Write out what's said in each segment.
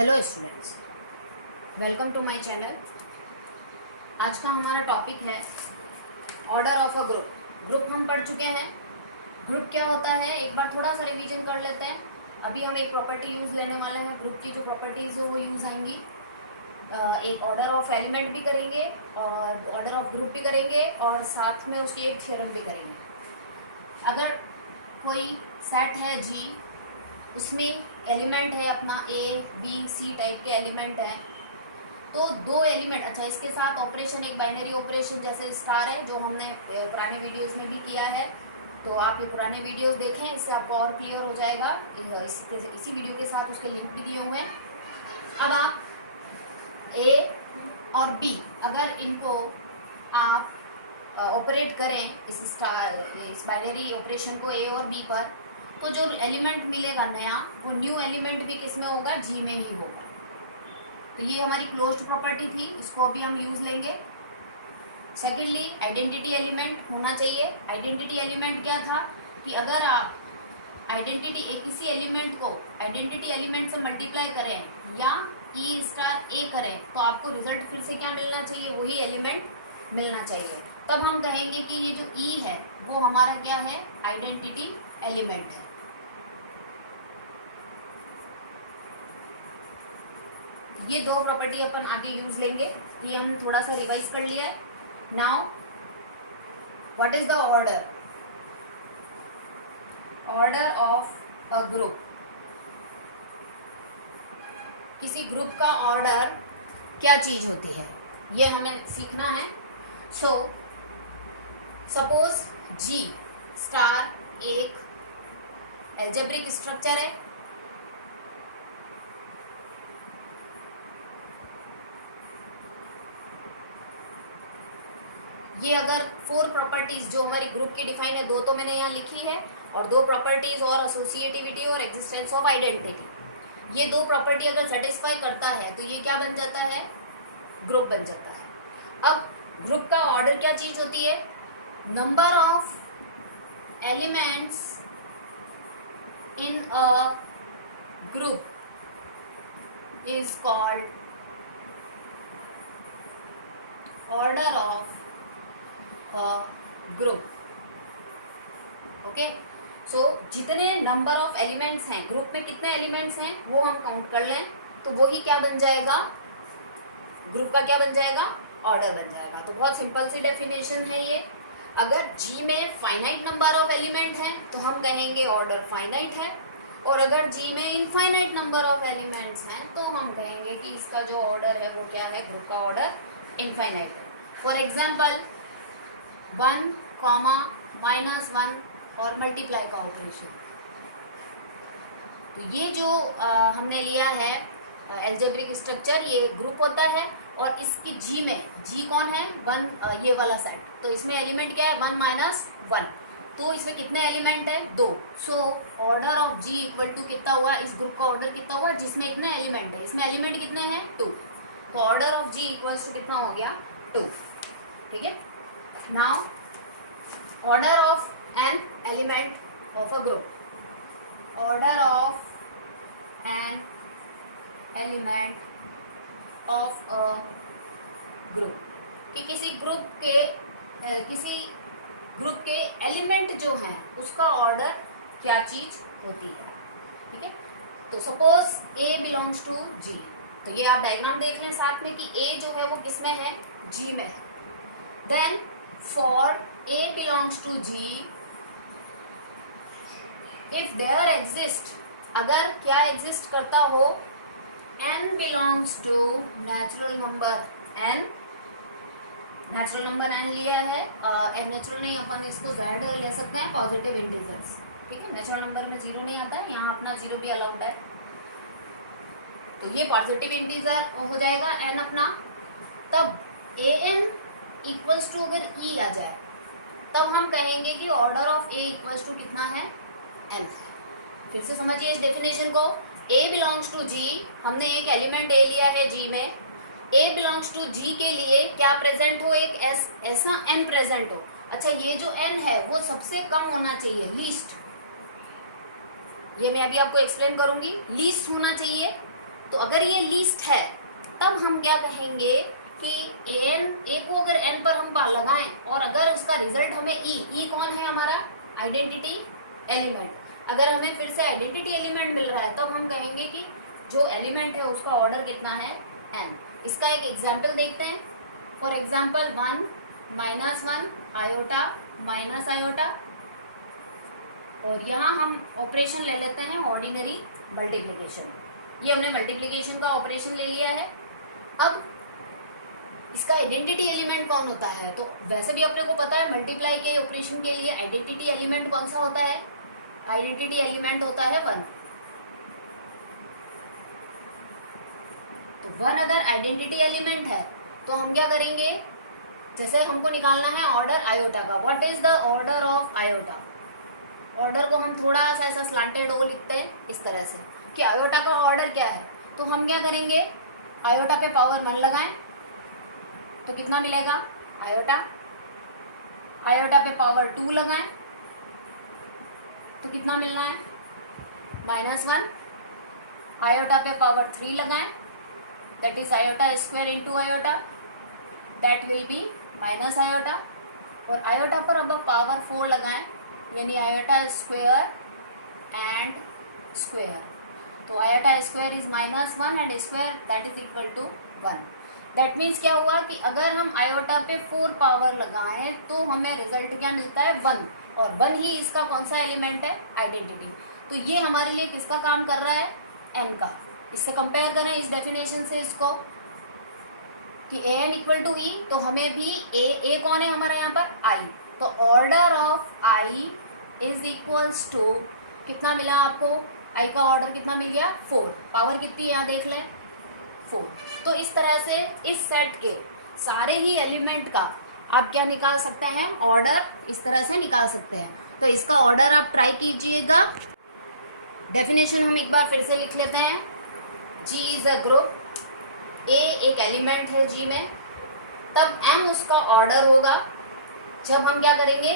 Hello students, welcome to my channel. आज का हमारा टॉपिक है order of a group. Group हम पढ़ चुके हैं। ग्रुप क्या होता है एक बार थोड़ा सा रिवीजन कर लेते हैं। अभी हम एक प्रॉपर्टी यूज लेने वाले हैं। ग्रुप की जो प्रॉपर्टीज है वो यूज आएंगी। एक ऑर्डर ऑफ एलिमेंट भी करेंगे और ऑर्डर ऑफ ग्रुप भी करेंगे और साथ में उसकी एक थ्योरम भी करेंगे। अगर कोई सेट है जी, उसमें एलिमेंट है अपना ए बी सी टाइप के एलिमेंट हैं, तो दो एलिमेंट, अच्छा इसके साथ ऑपरेशन एक बाइनरी ऑपरेशन जैसे स्टार है जो हमने पुराने वीडियोस में भी किया है। तो आप ये पुराने वीडियोस देखें, इससे आपको और क्लियर हो जाएगा। इसी वीडियो के साथ उसके लिंक भी दिए हुए हैं। अब आप ए और बी अगर इनको आप ऑपरेट करें इस बाइनरी ऑपरेशन को ए और बी पर, तो जो एलिमेंट मिलेगा नया वो न्यू एलिमेंट भी किस में होगा, जी में ही होगा। तो ये हमारी क्लोज्ड प्रॉपर्टी थी, इसको अभी हम यूज लेंगे। सेकेंडली, आइडेंटिटी एलिमेंट होना चाहिए। आइडेंटिटी एलिमेंट क्या था कि अगर आप किसी एलिमेंट को आइडेंटिटी एलिमेंट से मल्टीप्लाई करें या ई स्टार ए करें तो आपको रिजल्ट फिर से क्या मिलना चाहिए, वही एलिमेंट मिलना चाहिए। तब हम कहेंगे कि ये जो ई है वो हमारा क्या है, आइडेंटिटी एलिमेंट है। ये दो प्रॉपर्टी अपन आगे यूज लेंगे। ये हम थोड़ा सा रिवाइज कर लिया है। Now what is the order of a group. किसी ग्रुप का ऑर्डर क्या चीज होती है ये हमें सीखना है। सो सपोज जी स्टार एक एल्जेब्रिक स्ट्रक्चर है। ये अगर फोर प्रॉपर्टीज जो हमारी ग्रुप की डिफाइन है, दो तो मैंने यहाँ लिखी है और दो प्रॉपर्टीज और एसोसिएटिविटी और एग्जिस्टेंस ऑफ आइडेंटिटी, ये दो प्रॉपर्टी अगर सेटिस्फाई करता है तो ये क्या बन जाता है, ग्रुप बन जाता है। अब ग्रुप का ऑर्डर क्या चीज होती है, number of elements in a group is called order of group. Okay, so जितने नंबर ऑफ एलिमेंट्स हैं ग्रुप में, कितने एलिमेंट्स हैं वो हम काउंट कर लें तो वही क्या बन जाएगा, ग्रुप का क्या बन जाएगा, ऑर्डर बन जाएगा। तो बहुत सिंपल सी डेफिनेशन है ये। अगर जी में फाइनाइट नंबर ऑफ एलिमेंट हैं तो हम कहेंगे ऑर्डर फाइनाइट है, और अगर जी में इनफाइनाइट नंबर ऑफ एलिमेंट्स हैं तो हम कहेंगे कि इसका जो ऑर्डर है वो क्या है, ग्रुप का ऑर्डर इनफाइनाइट है। फॉर एग्जाम्पल 1, -1 और मल्टीप्लाई का ऑपरेशन। तो ये जो हमने लिया है एल्जेब्रिक स्ट्रक्चर, ये ग्रुप होता है और इसकी जी में, जी कौन है, 1, ये वाला सेट। तो इसमें एलिमेंट क्या है, 1 - 1, तो इसमें कितने एलिमेंट है, 2। So order of G equal to कितना हुआ, इस ग्रुप का ऑर्डर कितना हुआ जिसमें इतने एलिमेंट है, इसमें एलिमेंट कितने हैं, 2। तो order of G equals to कितना हो गया, 2। ठीक है। Now order of an element of a group, order of an element of a group, कि किसी ग्रुप के एलिमेंट जो हैं उसका ऑर्डर क्या चीज होती है। ठीक है, तो suppose A belongs to G, तो ये आप डायग्राम देख लें साथ में कि A जो है वो किस में है, G में है। Then for A belongs to G, if there exist, अगर क्या एग्जिस्ट करता हो, N belongs to natural number N, natural number N लिया है, नेचुरल नहीं, अपन इसको Z ले सकते हैं, पॉजिटिव इंटीजर्स। ठीक है, नेचुरल नंबर में 0 नहीं आता है, यहाँ अपना 0 भी अलाउड है। तो ये पॉजिटिव इंटीजर हो जाएगा N अपना। तब AN इक्वल्स टू अगर E आ जाए तब हम कहेंगे कि order of A equals to कितना है, N है। फिर से समझिए इस डेफिनेशन को। A बिलोंग्स टू G, हमने एक एलिमेंट A लिया है G में। A बिलोंग्स टू G के लिए क्या प्रेजेंट हो, एक ऐसा N प्रेजेंट हो। अच्छा, ये जो N है वो सबसे कम होना चाहिए, लीस्ट। ये मैं अभी आपको एक्सप्लेन करूंगी। लीस्ट होना चाहिए तो अगर ये लीस्ट है तब हम क्या कहेंगे कि ए को अगर n पर हम लगाएं और अगर उसका रिजल्ट हमें ई कौन है हमारा आइडेंटिटी एलिमेंट, अगर हमें फिर से आइडेंटिटी एलिमेंट मिल रहा है तब हम कहेंगे कि जो एलिमेंट है उसका ऑर्डर कितना है n। इसका एक एग्जाम्पल देखते हैं। For example 1 -1 iota minus iota, और यहाँ हम ऑपरेशन ले लेते हैं ऑर्डिनरी मल्टीप्लिकेशन। ये हमने मल्टीप्लिकेशन का ऑपरेशन ले लिया है। अब इसका आइडेंटिटी एलिमेंट कौन होता है, तो वैसे भी अपने को पता है मल्टीप्लाई के ऑपरेशन के लिए आइडेंटिटी एलिमेंट कौन सा होता है, आइडेंटिटी एलिमेंट होता है 1। तो 1 अगर आइडेंटिटी एलिमेंट है तो हम क्या करेंगे, जैसे हमको निकालना है ऑर्डर आयोटा का। What is the order of iota, order को हम थोड़ा सा ऐसा स्लांटेड ओ लिखते हैं इस तरह से कि आयोटा का ऑर्डर क्या है। तो हम क्या करेंगे, आयोटा पे पावर 1 लगाएं तो कितना मिलेगा आयोटा, आयोटा पे पावर 2 लगाएं तो कितना मिलना है -1, आयोटा पे पावर 3 लगाएं that is iota square into iota, that will be minus iota, और आयोटा पर अब पावर 4 लगाएं यानी आयोटा स्क्वायर एंड स्क्वायर। तो iota square is -1 and square that is equal to 1। That means क्या हुआ कि अगर हम आयोटा पे 4 पावर लगाएं तो हमें रिजल्ट क्या मिलता है 1, और 1 ही इसका कौन सा एलिमेंट है आइडेंटिटी। तो ये हमारे लिए किसका काम कर रहा है n का। इससे कंपेयर करें इस डेफिनेशन से इसको कि an इक्वल टू ई, तो हमें भी a कौन है हमारा यहाँ पर i, तो order of i is equals to कितना मिला आपको, i का ऑर्डर कितना मिल गया 4, पावर कितनी है यहाँ देख लें 4। तो इस तरह से इस सेट के सारे ही एलिमेंट का आप क्या निकाल सकते हैं, ऑर्डर इस तरह से निकाल सकते हैं। तो इसका ऑर्डर आप ट्राई कीजिएगा। डेफिनेशन हम एक बार फिर से लिख लेते हैं। G is a group, A एक एलिमेंट है G में, तब M उसका ऑर्डर होगा। जब हम क्या करेंगे,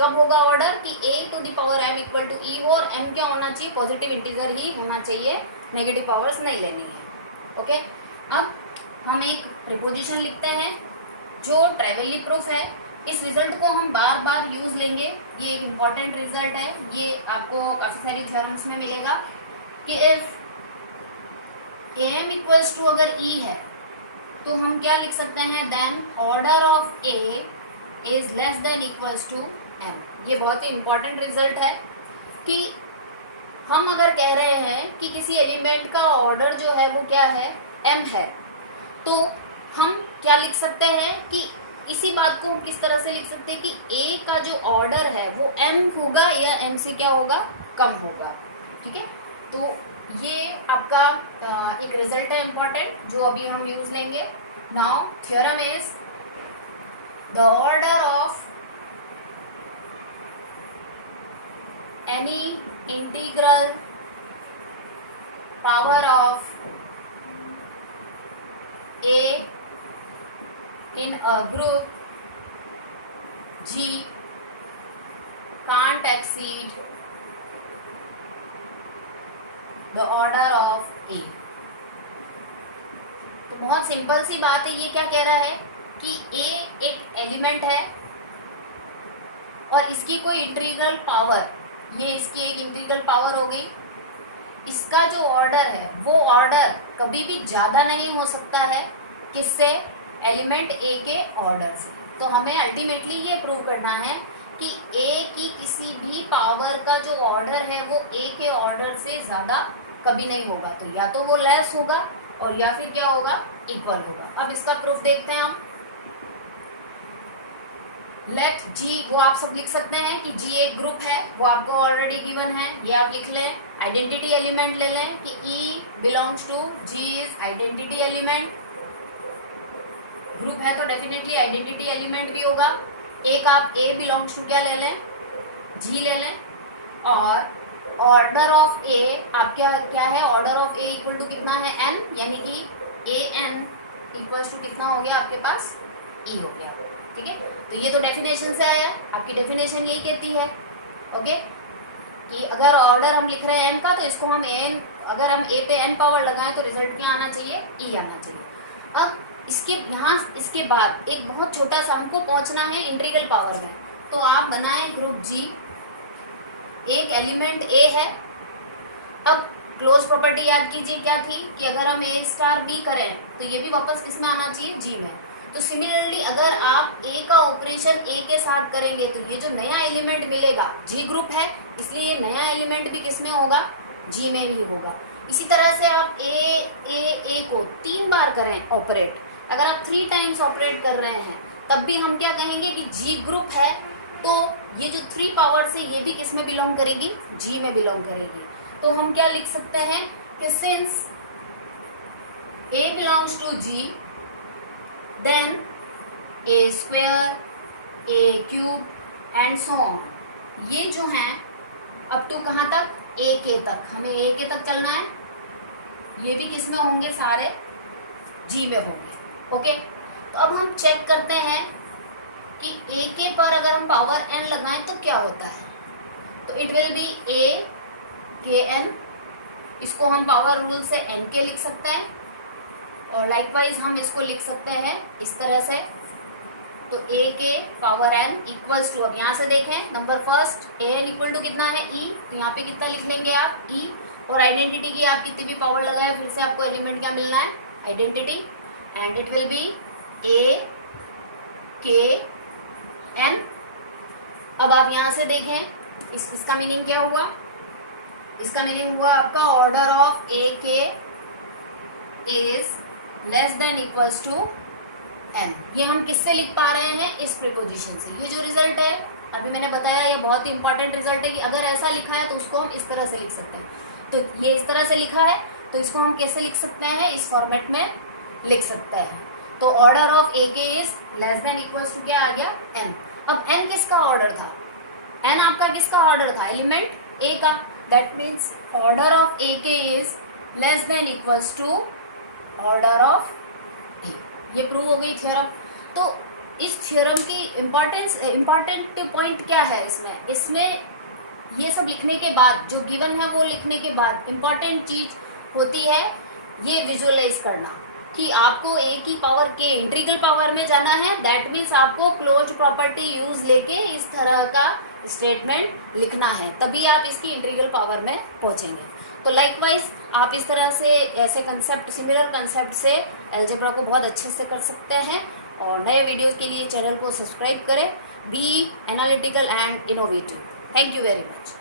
कब होगा ऑर्डर कि A to the power M equal to E हो, और M क्या होना चाहिए पॉजिटिव इंटीजर ही होना चाहिए, नेगेटिव पावर्स नहीं लेनी है। ओके, अब हम एक प्रीपोजिशन लिखते हैं जो ट्राइवली प्रूफ है। इस रिजल्ट को हम बार बार यूज लेंगे, ये एक इम्पॉर्टेंट रिजल्ट है, ये आपको काफी सारी थ्योरम्स में मिलेगा कि इफ am इक्वल्स टू अगर e है तो हम क्या लिख सकते हैं, then order of a is less than equals to m। ये बहुत ही इम्पॉर्टेंट रिजल्ट है कि हम अगर कह रहे हैं कि किसी एलिमेंट का ऑर्डर जो है वो क्या है m है, तो हम क्या लिख सकते हैं कि इसी बात को हम किस तरह से लिख सकते हैं कि a का जो ऑर्डर है वो m होगा या m से क्या होगा कम होगा। ठीक है, तो ये आपका एक रिजल्ट है इम्पॉर्टेंट जो अभी हम यूज लेंगे। Now theorem is the order of any integral power of a in a group G can't exceed the order of A। तो बहुत सिंपल सी बात है, ये क्या कह रहा है कि A एक एलिमेंट है और इसकी कोई इंटीग्रल पावर, ये इसकी एक इंटीग्रल पावर हो गई, इसका जो ऑर्डर है वो ऑर्डर कभी भी ज़्यादा नहीं हो सकता है किससे, एलिमेंट A के ऑर्डर से। तो हमें अल्टीमेटली ये प्रूव करना है कि A की किसी भी पावर का जो ऑर्डर है वो A के ऑर्डर से ज़्यादा कभी नहीं होगा, तो या तो वो लेस होगा और या फिर क्या होगा इक्वल होगा। अब इसका प्रूफ देखते हैं हम। लेट G, वो आप सब लिख सकते हैं कि G एक ग्रुप है, वो आपको ऑलरेडी गिवन है, ये आप लिख लें। आइडेंटिटी एलिमेंट ले लें कि E belongs to G is identity element. Group है तो डेफिनेटली आइडेंटिटी एलिमेंट भी होगा। एक आप A बिलोंग्स टू क्या ले लें, G ले लें, और ऑर्डर ऑफ A आप क्या है, order of A equal to कितना है n, यानी कि AN इक्वल्स टू कितना हो गया आपके पास E हो गया। ठीक है, तो ये तो डेफिनेशन से आया, आपकी डेफिनेशन यही कहती है ओके कि अगर ऑर्डर हम लिख रहे हैं n का तो इसको हम अगर हम ए पे एन पावर लगाएं तो रिजल्ट क्या आना चाहिए, ई आना चाहिए। अब इसके बाद एक बहुत छोटा सा हमको पहुंचना है इंटीग्रल पावर में, तो आप बनाएं ग्रुप जी, एक एलिमेंट ए है। अब क्लोज प्रॉपर्टी याद कीजिए क्या थी कि अगर हम ए स्टार बी करें तो ये भी वापस किस में आना चाहिए, जी में। तो सिमिलरली अगर आप ए का ऑपरेशन ए के साथ करेंगे तो ये जो नया एलिमेंट मिलेगा जी ग्रुप है, इसलिए ये नया एलिमेंट भी किस में होगा, जी में ही होगा। इसी तरह से आप ए को 3 बार करें ऑपरेट, अगर आप 3 टाइम्स ऑपरेट कर रहे हैं तब भी हम क्या कहेंगे कि जी ग्रुप है, तो ये जो 3 पावर्स है ये भी किस में बिलोंग करेगी, जी में बिलोंग करेगी। तो हम क्या लिख सकते हैं कि since A belongs to G then A square, A cube and so on, ये जो हैं अप टू कहाँ तक, ए के तक, हमें ए के तक चलना है, ये भी किस में होंगे, सारे जी में होंगे। ओके, तो अब हम चेक करते हैं कि ए के पर अगर हम पावर एन लगाएं तो क्या होता है। तो it will be a k N, इसको हम पावर रूल से एन के लिख सकते हैं, और लाइकवाइज हम इसको लिख सकते हैं इस तरह से। तो ए के पावर एन इक्वल्स टू, अब यहाँ से देखें number first A N equal to कितना है, ई, तो यहाँ पे कितना लिख लेंगे आप, ई, और आइडेंटिटी की आप कितनी भी पावर लगाए फिर से आपको एलिमेंट क्या मिलना है, identity, and it will be a k n. अब आप यहाँ से देखें इसका मीनिंग क्या हुआ, इसका मीनिंग हुआ आपका ऑर्डर ऑफ ए के is less than equals to N. ये हम किससे लिख पा रहे हैं, इस प्रीपोजिशन से। ये जो रिजल्ट है अभी मैंने बताया, ये बहुत ही इंपॉर्टेंट रिजल्ट है कि अगर ऐसा लिखा है तो उसको हम इस तरह से लिख सकते हैं। तो ये इस तरह से लिखा है तो इसको हम कैसे लिख सकते हैं, इस फॉर्मेट में लिख सकते हैं। तो ऑर्डर ऑफ ए के is less than equals to क्या आ गया, एन। अब एन किसका ऑर्डर था, एन आपका किसका ऑर्डर था, एलिमेंट ए का, दैट मीन्स ऑर्डर ऑफ ए के is less than equals to order of a. ये प्रूव हो गई थ्योरम। तो इस थ्योरम की इम्पॉर्टेंट पॉइंट क्या है इसमें ये सब लिखने के बाद, जो गिवन है वो लिखने के बाद इम्पॉर्टेंट चीज होती है ये विजुअलाइज करना कि आपको ए की पावर के इंटीग्रल पावर में जाना है। दैट मीन्स आपको क्लोज्ड प्रॉपर्टी यूज लेके इस तरह का स्टेटमेंट लिखना है, तभी आप इसकी इंटीग्रल पावर में पहुंचेंगे। तो लाइकवाइज आप इस तरह से ऐसे कंसेप्ट, सिमिलर कंसेप्ट से अलजेब्रा को बहुत अच्छे से कर सकते हैं। और नए वीडियोस के लिए चैनल को सब्सक्राइब करें। Be analytical and innovative. Thank you very much.